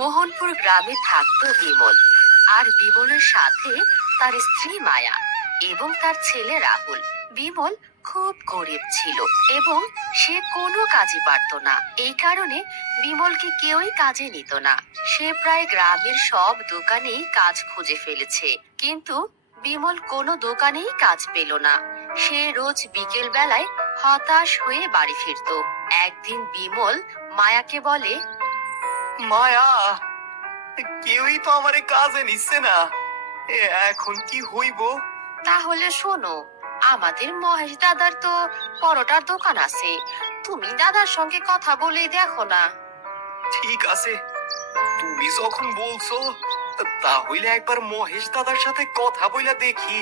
মোহনপুর গ্রামে থাকতো বিমল। আর বিমলের সাথে তার স্ত্রী মায়া এবং তার ছেলে রাহুল। বিমল খুব গরিব ছিল এবং সে কোনো কাজই পারত না। এই কারণে বিমলকে কেউই কাজে নিত না। সে প্রায় গ্রামের সব দোকানেই কাজ খুঁজে ফেলেছে, কিন্তু বিমল কোনো দোকানেই কাজ পেল না। সে রোজ বিকেল বেলায় হতাশ হয়ে বাড়ি ফিরতো। একদিন বিমল মায়াকে বলে, মায়া, কেউই তো আমারে কাজে নিচ্ছে না, এখন কি হইব? তাহলে শোনো, আমাদের মহেশ দাদার তো পরোটার দোকান আছে, তুমি দাদার সঙ্গে কথা বলে দেখো না। ঠিক আছে, তুমি যখন বলছো তাহলে একবার মহেশ দাদার সাথে কথা বইলা দেখি।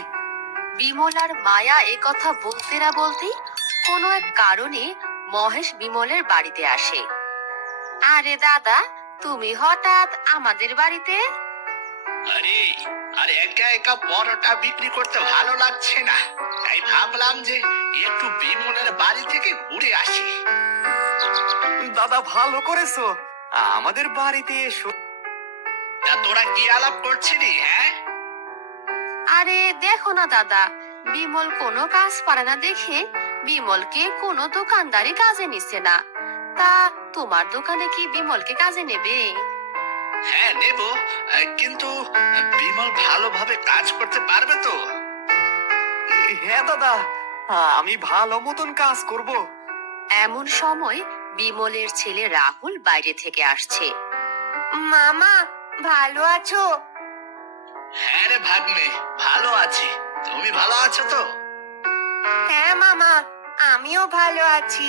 বিমল আর মায়া এ কথা বলতে না বলতেই কোনো এক কারণে মহেশ বিমলের বাড়িতে আসে। আরে দাদা, তুমি হঠাৎ আমাদের বাড়িতে? আরে আরে একা একা পরোটা বিক্রি করতে ভালো লাগছে না, তাই ভাবলাম যে একটু বিমলের বাড়ি থেকে ঘুরে আসি। দাদা ভালো করেছো, আমাদের বাড়িতে এসো। তা তোরা কি আলাপ করছিলি? হ্যাঁ, আরে দেখো না দাদা, বিমল কোনো কাজ পারে না দেখে বিমলকে কোনো দোকানদারি কাজে নিচ্ছে না। তা তোমার দোকানে কি বিমলকে কাজে নেবে? হ্যাঁ নেব, কিন্তু বিমল ভালোভাবে কাজ করতে পারবে তো? হ্যাঁ দাদা, আমি ভালো মতন কাজ করব। এমন সময় বিমলের ছেলে রাহুল বাইরে থেকে আসছে। মামা, ভালো আছো? হ্যাঁ রে ভাগ্নে, ভালো আছি। তুমি ভালো আছো তো? হ্যাঁ মামা, আমিও ভালো আছি।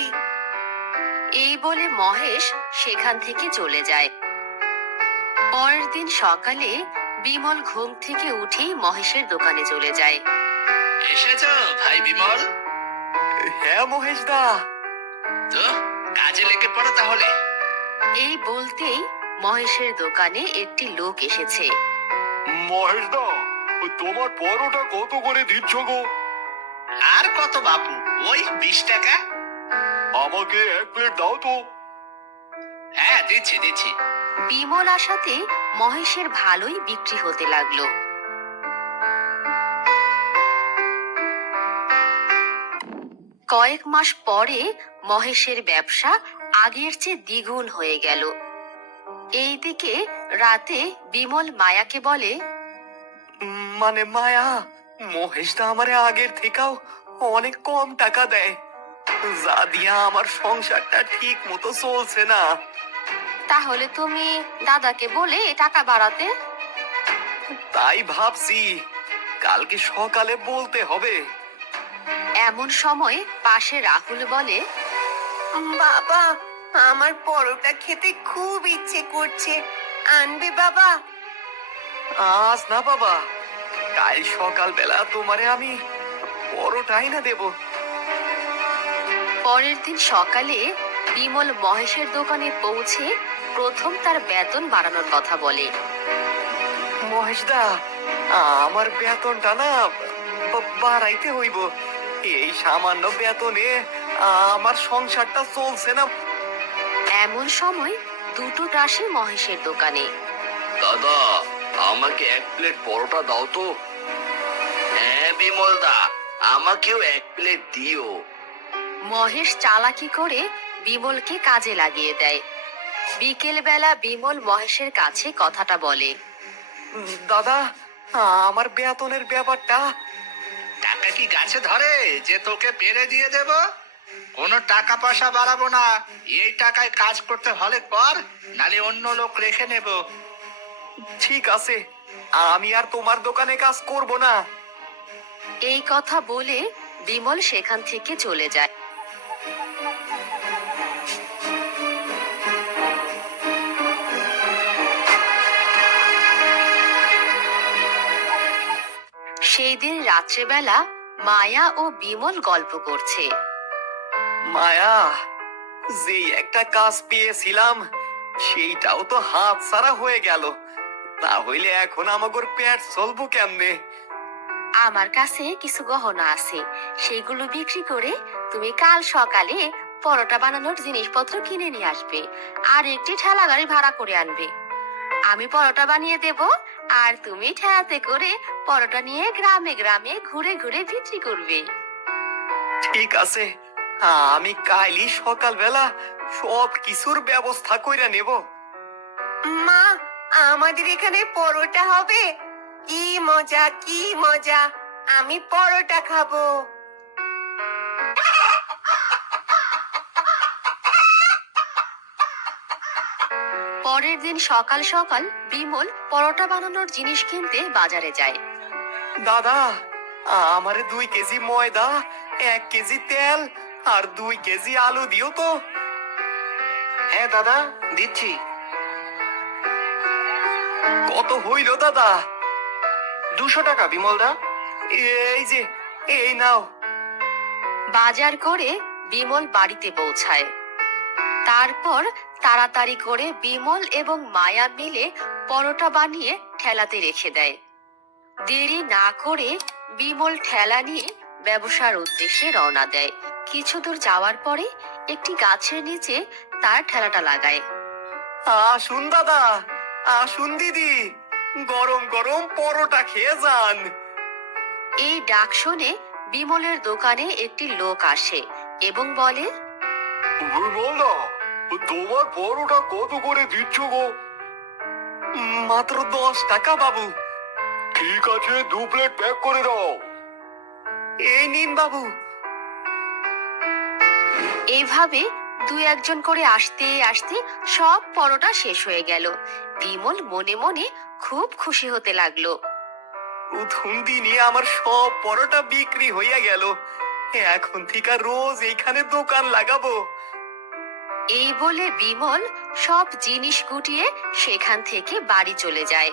এই বলে মহেশ সেখান থেকে চলে যায়। পরের দিন সকালে বিমল ঘুম থেকে উঠেই মহেশের দোকানে চলে যায়। এসেছো ভাই বিমল? হ্যাঁ মহেশ দা। তো কাজে লেগে পড়ো তাহলে। এই বলতেই মহেশের দোকানে একটি লোক এসেছে। মহেশ দা, তোমার পরোটা কত করে দিচ্ছ গো? আর কত বাপু, ওই 20 টাকা। আমাকে এক প্লেট দাও তো। হ্যাঁ দিচ্ছি দিচ্ছি। বিমল আসাতে মহেশের ভালোই বিক্রি হতে লাগলো। কয়েক মাস পরে মহেশের ব্যবসা আগের চেয়ে দ্বিগুণ হয়ে গেল। এইদিকে রাতে বিমল মায়াকে বলে, মানে মায়া, মহেশ দা আমারে আগের থেকেও অনেক কম টাকা দেয়, যা দিয়া আমার সংসারটা ঠিক মতো চলছে না। তাহলে তুমি দাদাকে বলে টাকা বাড়াতে। তাই ভাবছি কালকে সকালে বলতে হবে। এমন সময় পাশে রাহুল বলে, বাবা, আমার পরোটা খেতে খুব ইচ্ছে করছে, আনবে বাবা? আজ না বাবা, কাল সকালবেলা তোমারে আমি পরোটাই না দেব। পরের দিন সকালে বিমল মহেশের দোকানে পৌঁছে প্রথম তার বেতন বাড়ানোর কথা বলে। মহেশ দা, আমার বেতনটা না বাড়াইতে হইব। এই সামান্য বেতনে আমার সংসারটা চলছে না। এমন সময় দুটো আসে মহেশের দোকানে। দাদা, আমাকে এক প্লেট পরোটা দাও তো। হ্যাঁ বিমল দা, আমাকেও এক প্লেট দিও। মহেশ চালাকি করে বিমলকে কাজে লাগিয়ে দেয়। বিকেল বেলা বিমল মহেশের কাছে কথাটা বলে। দাদা, আমার বেতনের ব্যাপারটা। টাকা কি গাছে ধরে যে তোকে পেরে দিয়ে দেব? কোনো টাকা পয়সা বাড়াবো না, এই টাকায় কাজ করতে হলে কর, নালে অন্য লোক রেখে নেব। ঠিক আছে, আমি আর তোমার দোকানে কাজ করব না। এই কথা বলে বিমল সেখান থেকে চলে যায়। সেই দিন রাত্রেবেলা মায়া ও বিমল গল্প করছে। মায়া, যেই একটা কাজ পেয়েছিলাম সেইটাও তো হাত ছাড়া হয়ে গেল, তাহলে এখন আমাগোর পেট চলবো কেমনে? আমার কাছে কিছু গহনা আছে, সেগুলো বিক্রি করে তুমি কাল সকালে পরোটা বানানোর জিনিসপত্র কিনে নিয়ে আসবে আর একটি ঠেলা গাড়ি ভাড়া করে আনবে। আমি পরোটা বানিয়ে দেব, আর তুমি ঠেলাতে করে পরোটা নিয়ে গ্রামে গ্রামে ঘুরে ঘুরে বিক্রি করবে। ঠিক আছে, আমি কালই সকালবেলা সব কিছুর ব্যবস্থা কইরা নেব। মা, আমাদের এখানে পরোটা হবে? কি মজা, কি মজা! আমি পরোটা খাবো। পরের দিন সকাল সকাল বিমল পরোটা বানানোর জিনিস কিনতে বাজারে যায়। দাদা, আমারে 2 কেজি ময়দা, 1 কেজি তেল আর 2 কেজি আলু দিও তো। হ্যাঁ দাদা, দিচ্ছি। কত হইল দাদা? 200 টাকা বিমলদা। এই যে, এই নাও। বাজার করে বিমল বাড়িতে পৌঁছায়। তারপর তাড়াতাড়ি করে বিমল এবং মায়া মিলে পরোটা বানিয়ে ঠেলাতে রেখে দেয়। দেরি না করে বিমল ঠেলা নিয়ে ব্যবসার উদ্দেশ্যে রওনা দেয়। কিছু দূর যাওয়ার পরে একটি গাছের নিচে তার ঠেলাটা লাগায়। আসুন দাদা, আসুন দিদি, গরম গরম পরোটা খেয়ে যান। এই ডাক শুনে বিমলের দোকানে একটি লোক আসে এবং বলে, বিমলদা, তোমার পরোটা কত করে দিচ্ছ গো? মাত্র 10 টাকা বাবু। ঠিক আছে, 2 প্লেট প্যাক করে দাও। এই নিন বাবু। এইভাবে 2-1 করে আসতে আসতে সব পরোটা শেষ হয়ে গেল। বিমল মনে মনে খুব খুশি হতে লাগলো। প্রথম দিনই আমার সব পরোটা বিক্রি হইয়া গেল। এখন থেকে রোজ এইখানে দোকান লাগাবো। এই বলে বিমল সব জিনিস গুটিয়ে সেখান থেকে বাড়ি চলে যায়।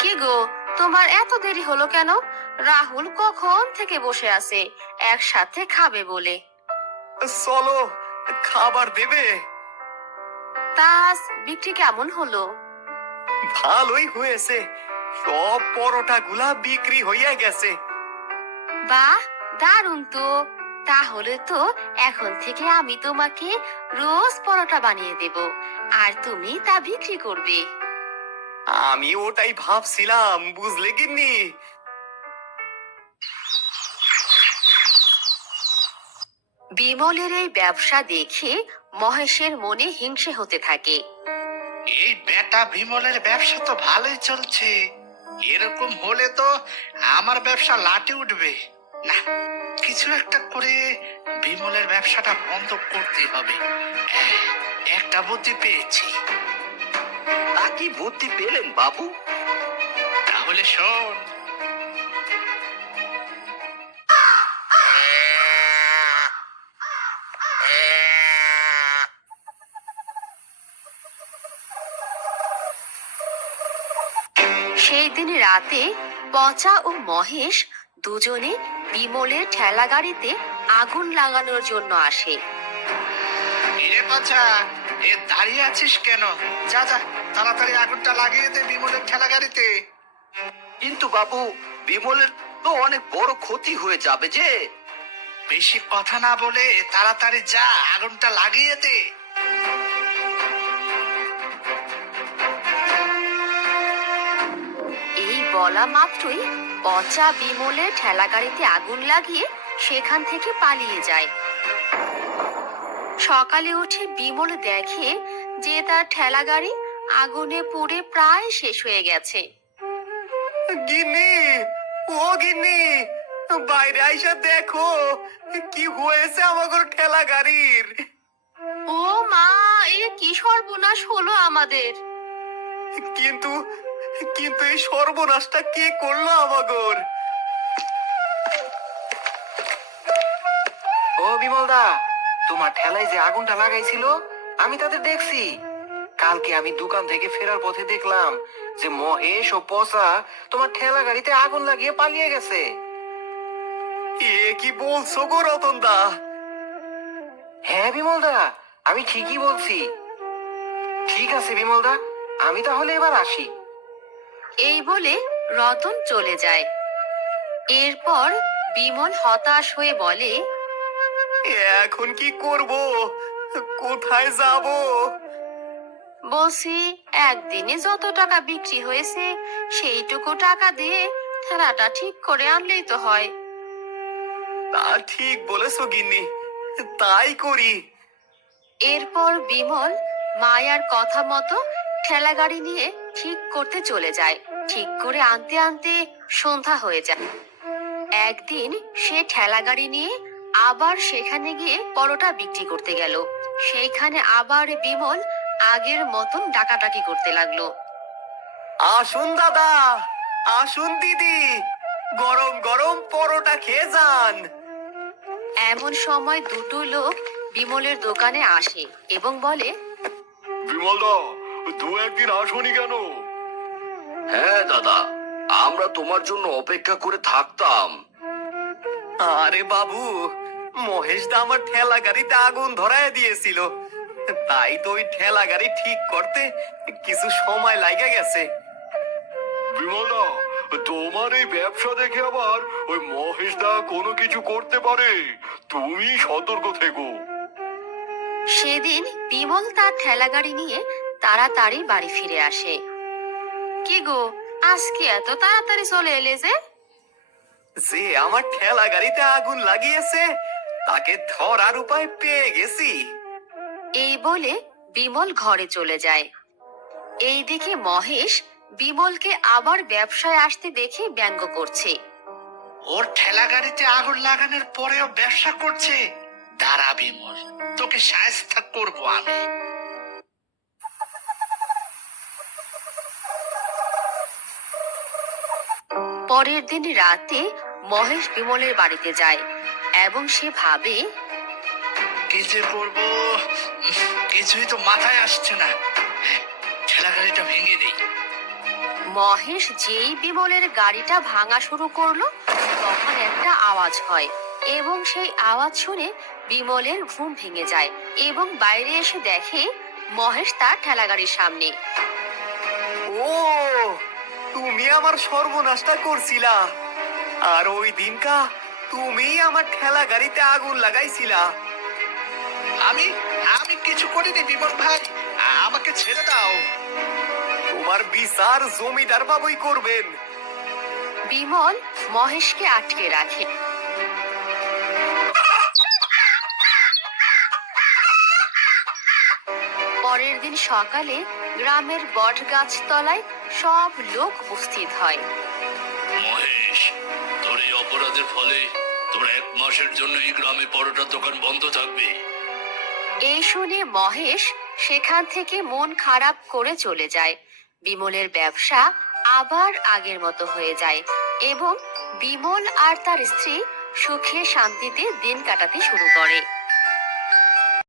কি গো, তোমার এত দেরি হলো কেন? রাহুল কখন থেকে বসে আছে একসাথে খাবে বলে। চলো, খাবার দেবে? তাস বিক্রি কেমন হলো? ভালোই হয়েছে, সব পরোটা গুলা বিক্রি হইয়া গেছে। বাহ, দারুণ তো। তাহলে তো এখন থেকে আমি তোমাকে রোজ পরোটা বানিয়ে দেব, আর তুমি তা বিক্রি করবে। আমি ওটাই ভাবছিলাম, বুঝলে গিন্নি। বিমলের এই ব্যবসা দেখে মহেশের মনে হিংসে হতে থাকে। এই বেটা বিমলের ব্যবসা তো ভালোই চলছে, এরকম হলে তো আমার ব্যবসা লাটে উঠবে। না, কিছু একটা করে বিমলের ব্যবসাটা বন্ধ করতে হবে। একটা বুদ্ধি পেয়েছি। তা কি বুদ্ধি পেলেন বাবু? তাহলে শোন। সেই দিন রাতে পচা ও মহেশ দুজনে বিমলের ঠেলা গাড়িতে আগুন লাগানোর জন্য আসে। এরে বাচ্চা, এ দাঁড়িয়ে আছিস কেন? যা যা, তাড়াতাড়ি আগুনটা লাগিয়ে দে বিমলের ঠেলা গাড়িতে। কিন্তু বাবু, বিমলের তো অনেক বড় ক্ষতি হয়ে যাবে যে। বেশি কথা না বলে তাড়াতাড়ি যা, আগুনটা লাগিয়ে দে। এই বলা মাত্রই পচা বিমলের ঠেলা গাড়িতে আগুন লাগিয়ে সেখান থেকে পালিয়ে যায়। সকালে উঠে বিমল দেখে যে তার ঠেলা গাড়ি আগুনে পুড়ে প্রায় শেষ হয়ে গেছে। গিন্নি, ও গিন্নি, বাইরে আইসা দেখো কি হয়েছে আমাদের ঠেলা গাড়ির। ও মা, এ কি সর্বনাশ হলো আমাদের! কিন্তু কিন্তু এই সর্বনাশটা কে করলো আমাগর? ও বিমলদা, তোমার ঠেলায় যে আগুনটা লাগাইছিল আমি তাদের দেখছি। কালকে আমি দোকান থেকে ফেরার পথে দেখলাম যে মহেশ ও পচা তোমার ঠেলা গাড়িতে আগুন লাগিয়ে পালিয়ে গেছে। এ কি বলছো গো রতন দা? হ্যাঁ বিমলদা, আমি ঠিকই বলছি। ঠিক আছে বিমলদা, আমি তাহলে এবার আসি। এই বলে রতন চলে যায়। এরপর বিমল হতাশ হয়ে বলে, এখন কি করব? কোথায় যাব? বলছি একদিনে যত টাকা বিক্রি হয়েছে সেইটুকু টাকা দিয়ে ঠেলাটা ঠিক করে আনলেই তো হয়। তা ঠিক বলেছো গিন্নি, তাই করি। এরপর বিমল মায়ার কথা মতো ঠেলা গাড়ি নিয়ে ঠিক করতে চলে যায়। ঠিক করে আনতে আনতে সন্ধ্যা হয়ে যায়। একদিন সে ঠেলা গাড়ি নিয়ে আবার সেখানে গিয়ে পরোটা বিক্রি করতে গেল। সেইখানে আবার বিমল আগের মতন ডাকাডাকি করতে লাগলো। আসুন দাদা, আসুন দিদি, গরম গরম পরোটা খেয়ে যান। এমন সময় দুটো লোক বিমলের দোকানে আসে এবং বলে, বিমলদা, দু একদিন আসোনি কেন? হ্যাঁ দাদা, আমরা তোমার জন্য অপেক্ষা করে থাকতাম। আরে বাবু, মহেশ দা আমার ঠেলা গাড়িতে আগুন ধরায় দিয়েছিল, তাই তো ওই ঠেলা গাড়ি ঠিক করতে কিছু সময় লাগে গেছে। বিমলদা, তোমার এই ব্যবসা দেখে আবার ওই মহেশ দা কোনো কিছু করতে পারে, তুমি সতর্ক থেকো। সেদিন বিমল তার ঠেলা গাড়ি নিয়ে তাড়াতাড়ি বাড়ি ফিরে আসে। কি গো, আজকে এত তাড়াতাড়ি চলে এলে যে? যে আমার ঠেলা গাড়িতে আগুন লাগিয়েছে তাকে ধরার উপায় পেয়ে গেছি। এই বলে বিমল ঘরে চলে যায়। এইদিকে মহেশ বিমলকে আবার ব্যবসায় আসতে দেখে ব্যঙ্গ করছে। ওর ঠেলা গাড়িতে আগুন লাগানোর পরেও ব্যবসা করছে। দাঁড়া বিমল, তোকে শায়েস্তা করবো আমি। পরের দিন রাতে মহেশ বিমলের বাড়িতে যায় এবং সে ভাবে, কি যে করবো, কিছুই তো মাথায় আসছে না। ঠেলা গাড়িটা ভেঙে দেই। মহেশ যেই বিমলের গাড়িটা ভাঙা শুরু করলো তখন একটা আওয়াজ হয় এবং সেই আওয়াজ শুনে বিমলের ঘুম ভেঙে যায় এবং বাইরে এসে দেখে মহেশ তার ঠেলা গাড়ির সামনে। ও, তুমি আমার সর্বনাশটা করছিলা, আর ওই দিনকা তুমি আমার ঠেলা গাড়িতে আগুন লাগাইছিলা। আমি আমি কিছু করিনি বিমল ভাই, আমাকে ছেড়ে দাও। তোমার বিচার জমিদার বাবুই করবেন। বিমল মহেশকে আটকে রাখে। পরের দিন সকালে গ্রামের বট গাছ তলায় সব লোক উপস্থিত হয়। মহেশ, তোর এই অপরাধের ফলে তোর 1 মাসের জন্য এই গ্রামে পরোটার দোকান বন্ধ থাকবে। এই শুনে মহেশ সেখান থেকে মন খারাপ করে চলে যায়। বিমলের ব্যবসা আবার আগের মতো হয়ে যায় এবং বিমল আর তার স্ত্রী সুখে শান্তিতে দিন কাটাতে শুরু করে।